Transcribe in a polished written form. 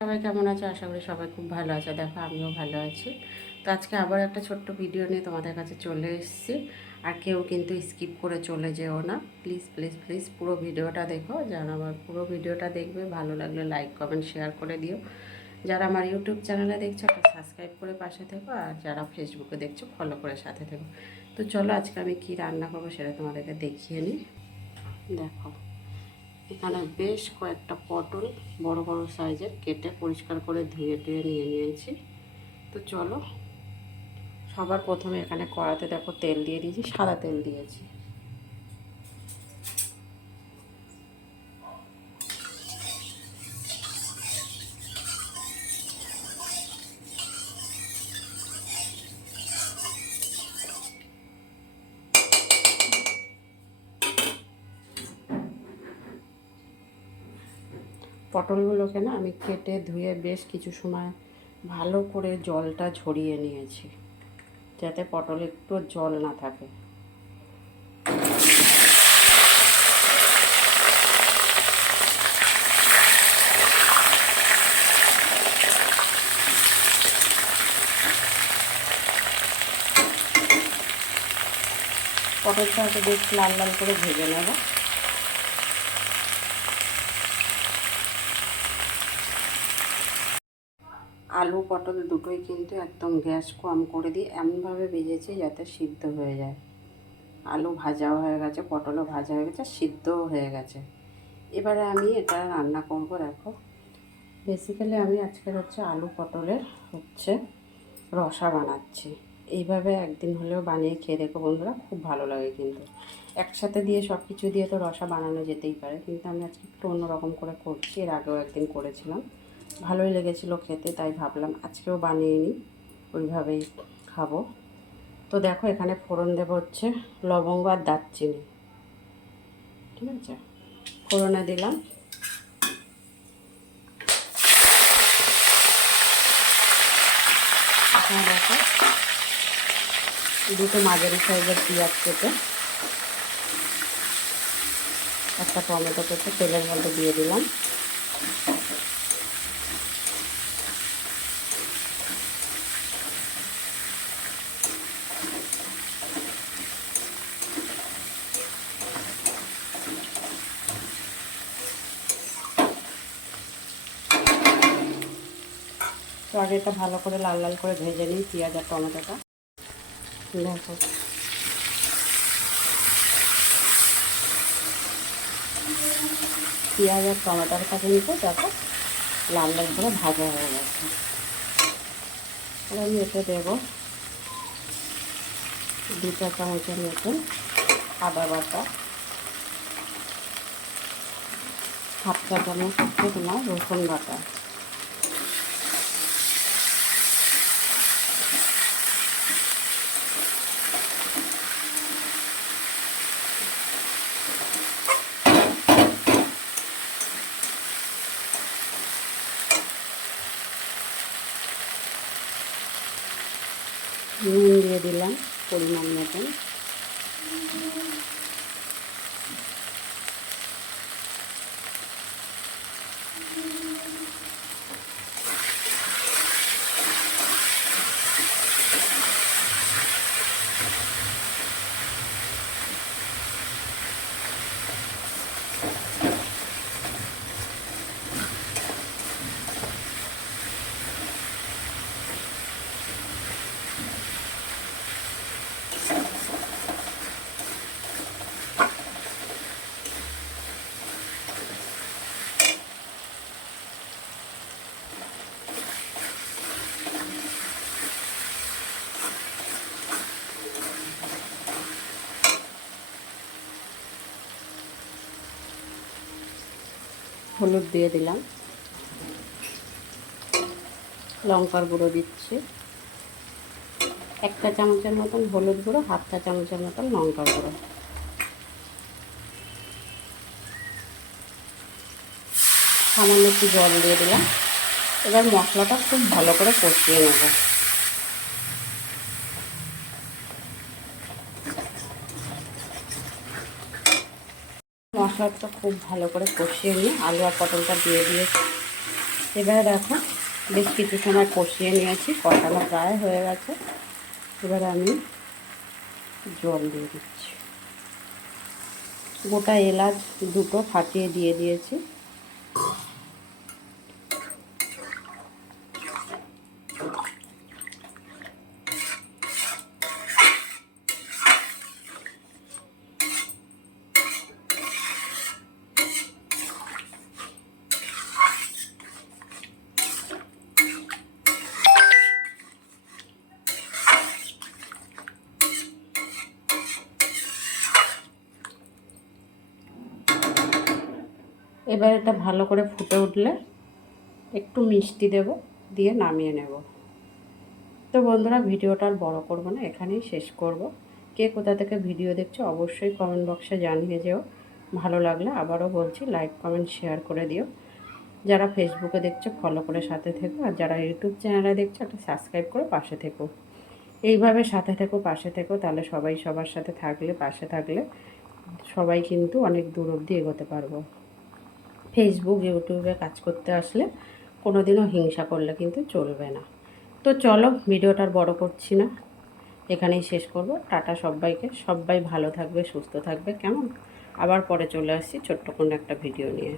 সবাই কেমন আছে? আশা করি সবাই খুব ভালো আছে। দেখো আমিও ভালো আছি। তো আজকে আবার একটা ছোট্ট ভিডিও নিয়ে তোমাদের কাছে চলে এসেছি। আর কেউ কিন্তু স্কিপ করে চলে যেও না, প্লিজ প্লিজ প্লিজ পুরো ভিডিওটা দেখো। যারা আমার পুরো ভিডিওটা দেখবে, ভালো লাগলে লাইক কমেন্ট শেয়ার করে দিও। যারা আমার ইউটিউব চ্যানেলে দেখছো একটা সাবস্ক্রাইব করে পাশে থেকো, আর যারা ফেসবুকে দেখছো ফলো করে সাথে থেকো। তো চলো আজকে আমি কি রান্না করবো সেটা তোমাদেরকে দেখিয়ে নিই। দেখো এখানে বেশ কয়েকটা পটল বড় বড় সাইজের কেটে পরিষ্কার করে ধুয়ে নিয়ে নিয়েছি। তো চলো, সবার প্রথমে এখানে কড়াতে দেখো তেল দিয়ে দিয়েছি, সাদা তেল দিয়েছি। পটলগুলোকে না আমি কেটে ধুয়ে বেশ কিছু সময় ভালো করে জলটা ঝরিয়ে নিয়েছি, যাতে পটলে একটু জল না থাকে। পটলটা বেশ লাল লাল করে ভেজে নেব। আলু পটল দুটোই কিন্তু একদম গ্যাস কম করে দিয়ে এমনভাবে ভেজেছি যাতে সিদ্ধ হয়ে যায়। আলু ভাজাও হয়ে গেছে, পটলও ভাজা হয়ে গেছে, সিদ্ধও হয়ে গেছে। এবারে আমি এটা রান্না করবো। দেখো বেসিক্যালি আমি আজকের আলু পটলের রসা বানাচ্ছি। এইভাবে একদিন হলেও বানিয়ে খেয়ে দেখো বন্ধুরা, খুব ভালো লাগে। কিন্তু একসাথে দিয়ে সব কিছু দিয়ে তো রসা বানানো যেতেই পারে, কিন্তু আমি আজকে একটু অন্যরকম করে করছি। এর আগেও একদিন করেছিলাম, ভালোই লেগেছিলো খেতে, তাই ভাবলাম আজকেও বানিয়ে নিই, ওইভাবেই খাবো। তো দেখো এখানে ফোড়ন দেবো লবঙ্গ আর দারচিনি। ঠিক আছে, ফোড়নে দিলাম। এখানে দেখো দুটো মাঝারি সাইজের পেঁয়াজ কেটে, একটা টমেটো কেটে তেলের মধ্যে দিয়ে দিলাম। তো আগে এটা ভালো করে লাল লাল করে ভেজে নিই পেঁয়াজ আর টমেটোটা। দেখো পেঁয়াজ আর টমেটোটা কিন্তু দেখো লাল লাল করে ভাজা হয়ে গেছে। আর আমি এতে দেবো 2 চা চামচের মতন আদা বাটা, 1/2 চা চামচ তোমার রসুন বাটা। নুন দিয়ে দিলাম পরিমাণ মতন। হলুদ দিয়ে দিলাম, লঙ্কার গুঁড়ো দিচ্ছি 1 চা চামচের মতন হলুদ গুঁড়ো, 1/2 চা চামচের মতন লঙ্কার গুঁড়ো। সামান্য একটু জল দিয়ে দিলাম। এবার মশলাটা খুব ভালো করে কষিয়ে নেব। মশলাটা খুব ভালো করে কষিয়ে নিয়ে আলু আর পটলটা দিয়ে দিয়েছি। এবারে দেখো বেশ কিছু সময় কষিয়ে নিয়েছি, কষানো প্রায় হয়ে গেছে। এবারে আমি জল দিয়ে দিচ্ছি। গোটা এলাচ দুটো ফাটিয়ে দিয়ে দিয়েছি। এবার এটা ভালো করে ফুটে উঠলে একটু মিষ্টি দেব, দিয়ে নামিয়ে নেব। তো বন্ধুরা, ভিডিওটা আর বড় করব না, এখানেই শেষ করব। কে কোথা থেকে ভিডিও দেখছো অবশ্যই কমেন্ট বক্সে জানিয়ে যেও। ভালো লাগলে আবারও বলছি লাইক কমেন্ট শেয়ার করে দিও। যারা ফেসবুকে দেখছো ফলো করে সাথে থেকো, আর যারা ইউটিউব চ্যানেলে দেখছো একটা সাবস্ক্রাইব করে পাশে থেকো। এইভাবে সাথে থেকো, পাশে থেকো, তাহলে সবাই সবার সাথে থাকলে, পাশে থাকলে সবাই কিন্তু অনেক দূর অবধি এগোতে পারবো। ফেসবুক ইউটিউবে কাজ করতে আসলে কোনো দিনও হিংসা করলে কিন্তু চলবে না। তো চলো, ভিডিওটা আর বড় করছি না, এখানেই শেষ করব। টাটা সবাইকে, সবাই ভালো থাকবে, সুস্থ থাকবে, কেমন? আবার পরে চলে আসছি ছোট্ট কোনো একটা ভিডিও নিয়ে।